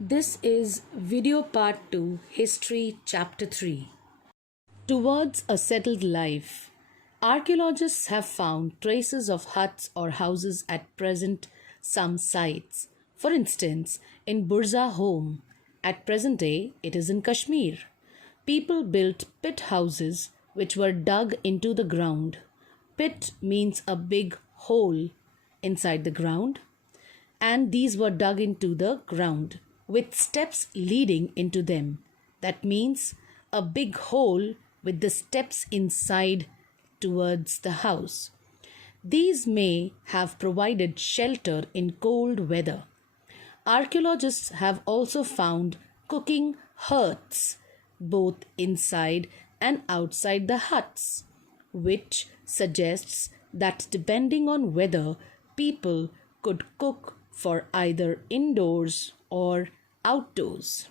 This is video part 2, History Chapter 3. Towards a settled life, archaeologists have found traces of huts or houses at present some sites. For instance, in Burza home, at present day it is in Kashmir. People built pit houses which were dug into the ground. Pit means a big hole inside the ground, and these were dug into the ground with steps leading into them. That means a big hole with the steps inside towards the house. These may have provided shelter in cold weather. Archaeologists have also found cooking hearths both inside and outside the huts, which suggests that depending on weather, people could cook for either indoors or outdoors.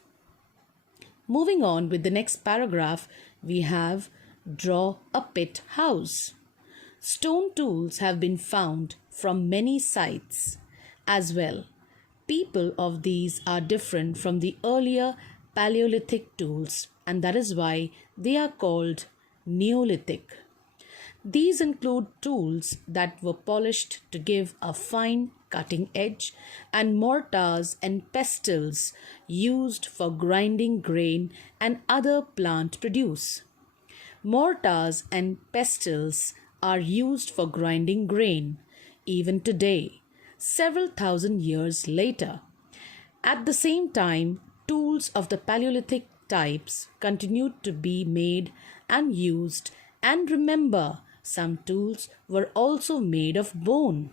Moving on with the next paragraph, we have draw a pit house. Stone tools have been found from many sites as well. People of these are different from the earlier Paleolithic tools, and that is why they are called Neolithic. These include tools that were polished to give a fine cutting edge, and mortars and pestles used for grinding grain and other plant produce. Mortars and pestles are used for grinding grain even today, several thousand years later. At the same time, tools of the Paleolithic types continued to be made and used, and remember, some tools were also made of bone.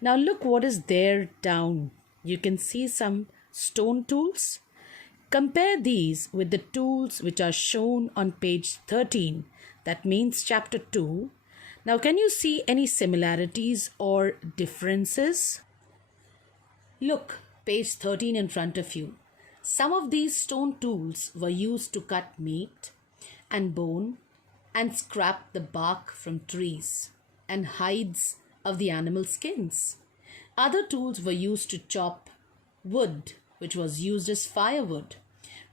Now look what is there down. You can see some stone tools. Compare these with the tools which are shown on page 13. That means chapter 2. Now can you see any similarities or differences? Look, page 13 in front of you. Some of these stone tools were used to cut meat and bone and scrap the bark from trees and hides of the animal skins. Other tools were used to chop wood, which was used as firewood.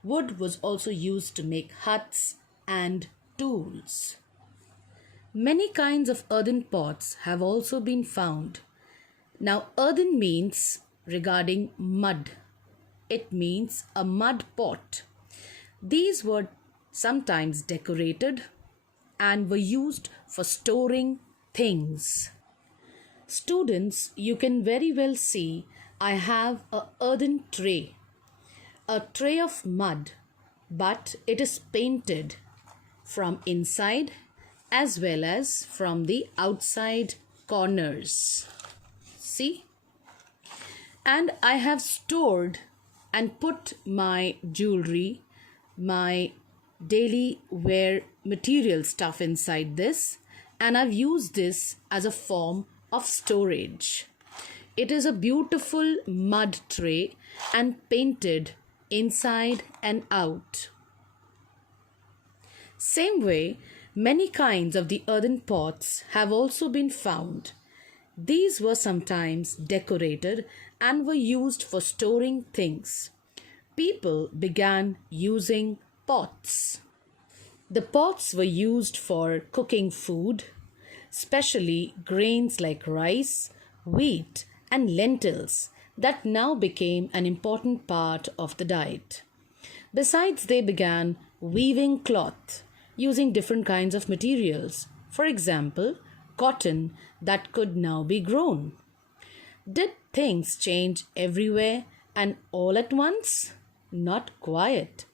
Wood was also used to make huts and tools. Many kinds of earthen pots have also been found. Now, earthen means regarding mud. It means a mud pot. These were sometimes decorated and were used for storing things. Students, you can very well see I have a earthen tray, a tray of mud, but it is painted from inside as well as from the outside corners. See? And I have stored and put my jewelry, my daily wear material stuff inside this, and I've used this as a form of storage. It is a beautiful mud tray and painted inside and out. Same way, many kinds of the earthen pots have also been found. These were sometimes decorated and were used for storing things. People began using pots. The pots were used for cooking food, especially grains like rice, wheat, and lentils that now became an important part of the diet. Besides, they began weaving cloth using different kinds of materials. For example, cotton that could now be grown. Did things change everywhere and all at once? Not quite.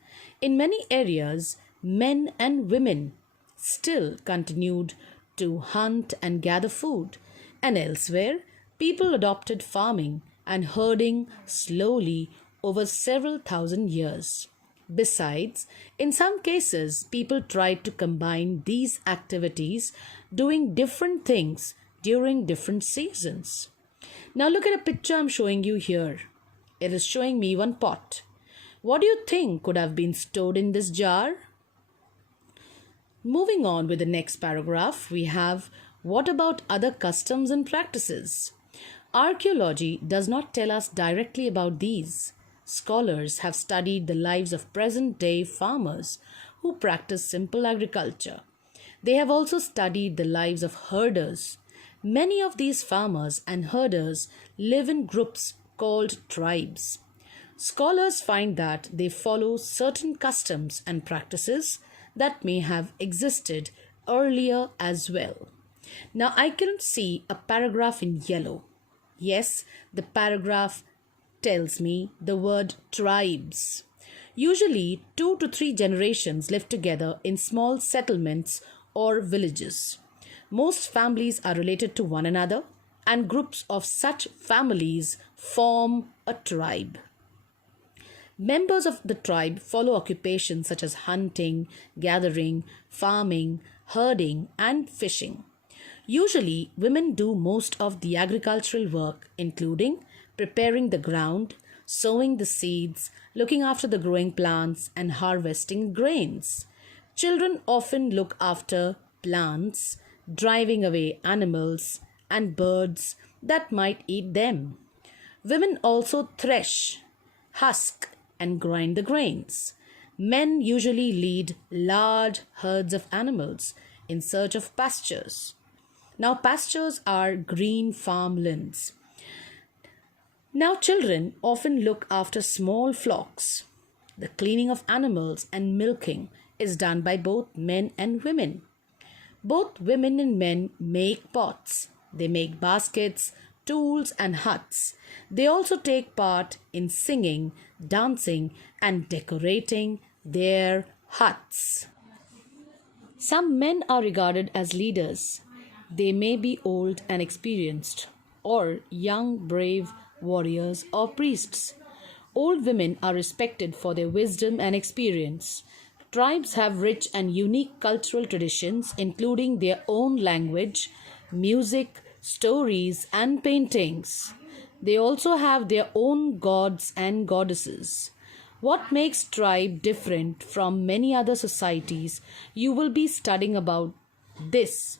In many areas, men and women still continued to hunt and gather food, and elsewhere, people adopted farming and herding slowly over several thousand years. Besides, in some cases, people tried to combine these activities, doing different things during different seasons. Now look at a picture I'm showing you here. It is showing me one pot. What do you think could have been stored in this jar? Moving on with the next paragraph, we have what about other customs and practices? Archaeology does not tell us directly about these. scholars have studied the lives of present day farmers who practice simple agriculture. They have also studied the lives of herders. Many of these farmers and herders live in groups called tribes. Scholars find that they follow certain customs and practices that may have existed earlier as well. Now, I can see a paragraph in yellow. Yes, the paragraph tells me the word tribes. Usually, 2 to 3 generations live together in small settlements or villages. Most families are related to one another, and groups of such families form a tribe. Members of the tribe follow occupations such as hunting, gathering, farming, herding, and fishing. Usually, women do most of the agricultural work, including preparing the ground, sowing the seeds, looking after the growing plants, and harvesting grains. Children often look after plants, driving away animals and birds that might eat them. Women also thresh, husk, and grind the grains. Men usually lead large herds of animals in search of pastures. Now, pastures are green farmlands. Now, children often look after small flocks. The cleaning of animals and milking is done by both men and women. Both women and men make pots. They make baskets, tools, and huts. They also take part in singing, dancing, and decorating their huts. Some men are regarded as leaders. They may be old and experienced, or young, brave warriors or priests. Old women are respected for their wisdom and experience. Tribes have rich and unique cultural traditions, including their own language, music, stories, and paintings. They also have their own gods and goddesses. What makes tribe different from many other societies? You will be studying about this,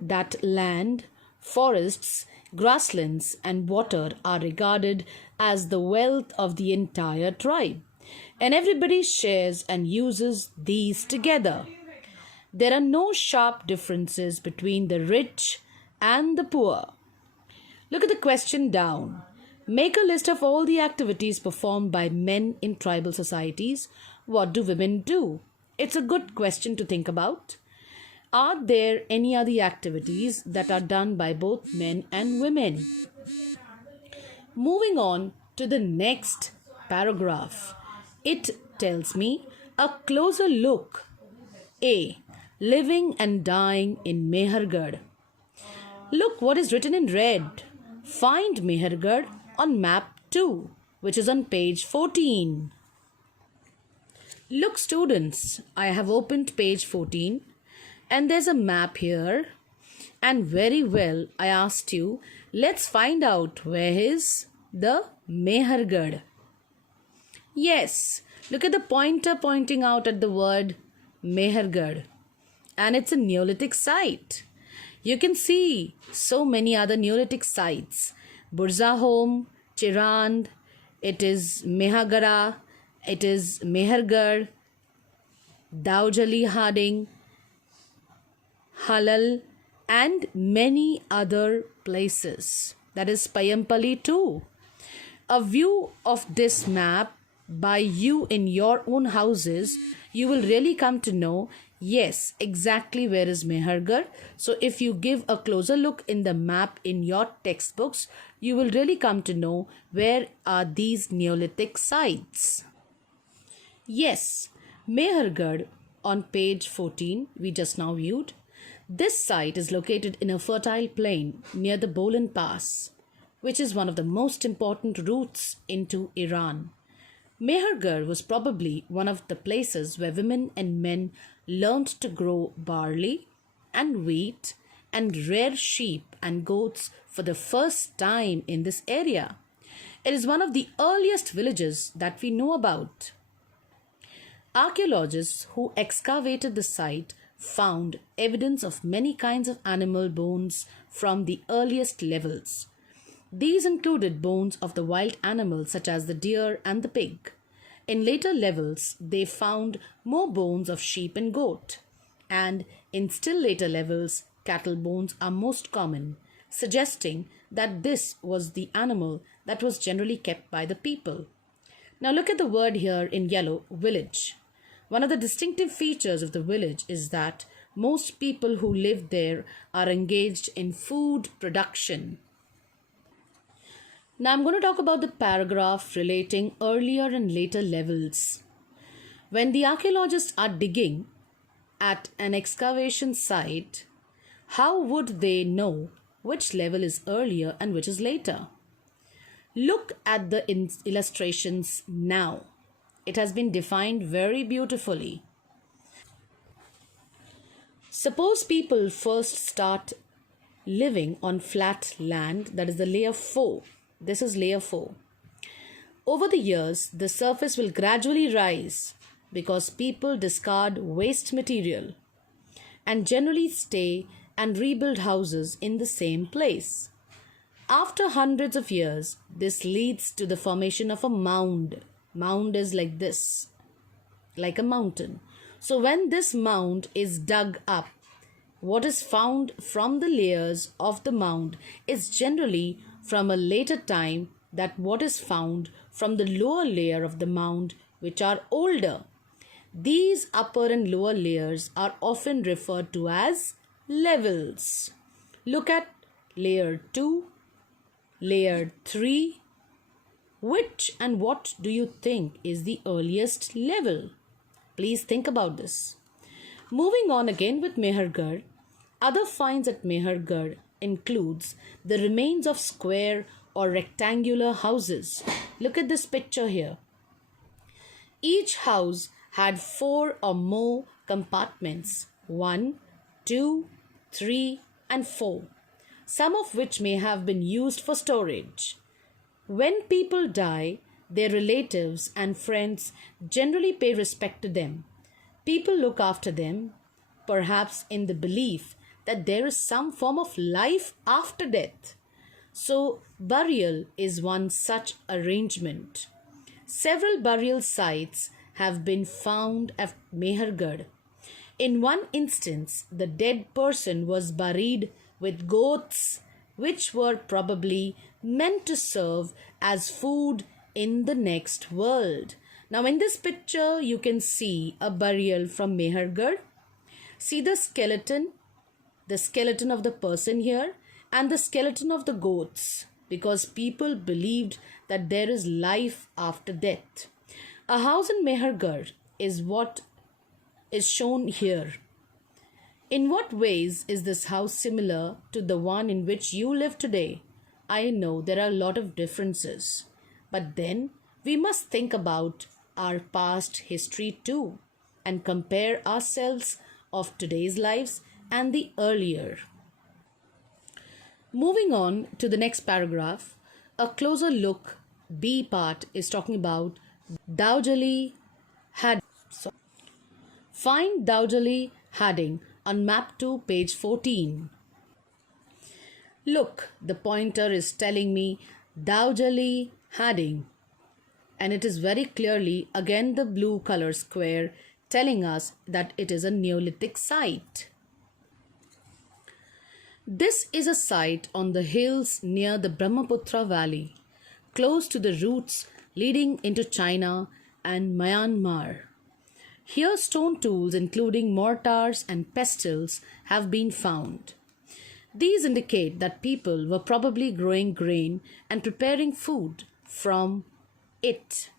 that land, forests, grasslands, and water are regarded as the wealth of the entire tribe, and everybody shares and uses these together. There are no sharp differences between the rich and the poor. Look at the question down. Make a list of all the activities performed by men in tribal societies. What do women do? It's a good question to think about. Are there any other activities that are done by both men and women? Moving on to the next paragraph. It tells me a closer look. A. Living and dying in Mehergarh. Look what is written in red. Find Mehergarh on map 2, which is on page 14. Look, students, I have opened page 14. And there's a map here. And very well, I asked you, let's find out where is the Mehergarh. Yes, look at the pointer pointing out at the word Mehergarh. And it's a Neolithic site. You can see so many other Neolithic sites. Burzahom, Chirand, it is Mehagara, it is Mehergarh, Daujali Harding, Halal, and many other places. That is Payampally too. A view of this map by you in your own houses, you will really come to know, yes, exactly where is Mehergarh. So if you give a closer look in the map in your textbooks, you will really come to know where are these Neolithic sites. Yes, Mehergarh on page 14 we just now viewed. This site is located in a fertile plain near the Bolan Pass, which is one of the most important routes into Iran. Mehergarh was probably one of the places where women and men learned to grow barley and wheat and rear sheep and goats for the first time in this area. It is one of the earliest villages that we know about. Archaeologists who excavated the site found evidence of many kinds of animal bones from the earliest levels. These included bones of the wild animals such as the deer and the pig. In later levels, they found more bones of sheep and goat. And in still later levels, cattle bones are most common, suggesting that this was the animal that was generally kept by the people. Now look at the word here in yellow, village. One of the distinctive features of the village is that most people who live there are engaged in food production. Now I'm going to talk about the paragraph relating earlier and later levels. When the archaeologists are digging at an excavation site, how would they know which level is earlier and which is later? Look at the illustrations now. It has been defined very beautifully. Suppose people first start living on flat land, that is the layer 4. This is layer 4. Over the years, the surface will gradually rise because people discard waste material and generally stay and rebuild houses in the same place. After hundreds of years, this leads to the formation of a mound. Mound is like this, like a mountain. So when this mound is dug up, what is found from the layers of the mound is generally from a later time than what is found from the lower layer of the mound, which are older. These upper and lower layers are often referred to as levels. Look at layer 2, layer 3. Which and what do you think is the earliest level? Please think about this. Moving on again with Mehergarh, other finds at Mehergarh includes the remains of square or rectangular houses. Look at this picture here. Each house had 4 or more compartments, 1, 2, 3 and 4, some of which may have been used for storage. When people die, their relatives and friends generally pay respect to them. People look after them, perhaps in the belief that there is some form of life after death. So, burial is one such arrangement. Several burial sites have been found at Mehergarh. In one instance, the dead person was buried with goats, which were probably meant to serve as food in the next world. Now, in this picture, you can see a burial from Mehergarh. See the skeleton of the person here, and the skeleton of the goats, because people believed that there is life after death. A house in Mehergarh is what is shown here. In what ways is this house similar to the one in which you live today? I know there are a lot of differences, but then we must think about our past history too and compare ourselves of today's lives and the earlier. Moving on to the next paragraph, a closer look, B part, is talking about Dowdally Hadding. Find Dowdally Hadding on map 2, page 14. Look, the pointer is telling me Dowdally Hadding, and it is very clearly again the blue color square telling us that it is a Neolithic site. This is a site on the hills near the Brahmaputra Valley, close to the routes leading into China and Myanmar. Here stone tools including mortars and pestles have been found. These indicate that people were probably growing grain and preparing food from it.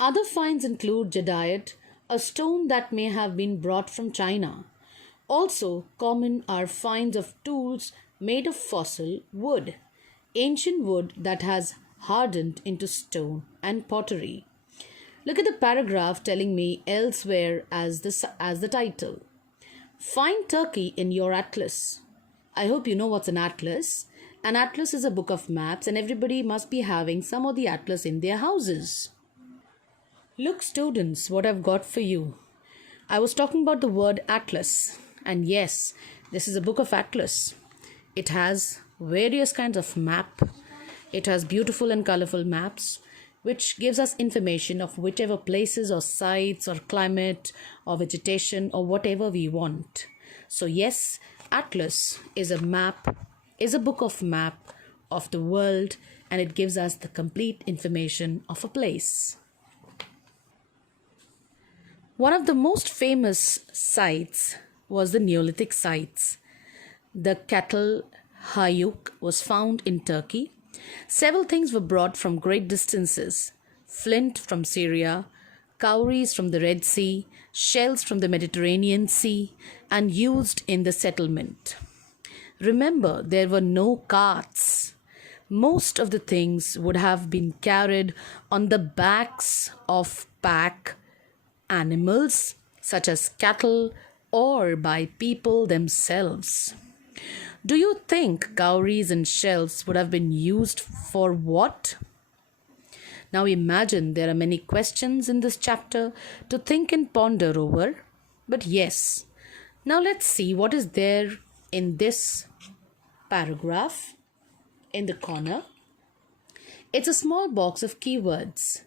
Other finds include jadeite, a stone that may have been brought from China. Also common are finds of tools made of fossil wood, ancient wood that has hardened into stone and pottery. Look at the paragraph telling me elsewhere as the title. Find Turkey in your atlas. I hope you know what's an atlas. An atlas is a book of maps, and everybody must be having some of the atlas in their houses. Look, students, what I've got for you. I was talking about the word atlas. And yes, this is a book of atlas. It has various kinds of map. It has beautiful and colorful maps which gives us information of whichever places or sites or climate or vegetation or whatever we want. So yes, Atlas is a book of map of the world, and it gives us the complete information of a place. One of the most famous sites was the Neolithic sites. The cattle Hayuk was found in Turkey. Several things were brought from great distances: flint from Syria, cowries from the Red Sea, shells from the Mediterranean Sea, and used in the settlement. Remember, there were no carts. Most of the things would have been carried on the backs of pack animals, such as cattle, or by people themselves. Do you think cowries and shells would have been used for what? Now imagine there are many questions in this chapter to think and ponder over. But yes, now let's see what is there in this paragraph in the corner. It's a small box of keywords,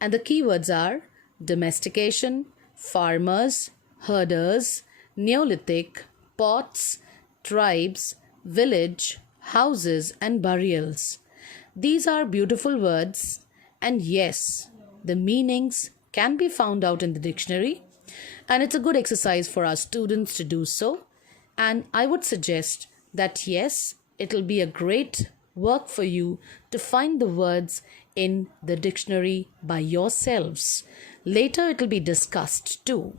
and the keywords are domestication, farmers, herders, Neolithic, pots, tribes, village, houses, and burials. These are beautiful words, and yes, the meanings can be found out in the dictionary, and it's a good exercise for our students to do so. And I would suggest that yes, it'll be a great work for you to find the words in the dictionary by yourselves. Later, it'll be discussed too.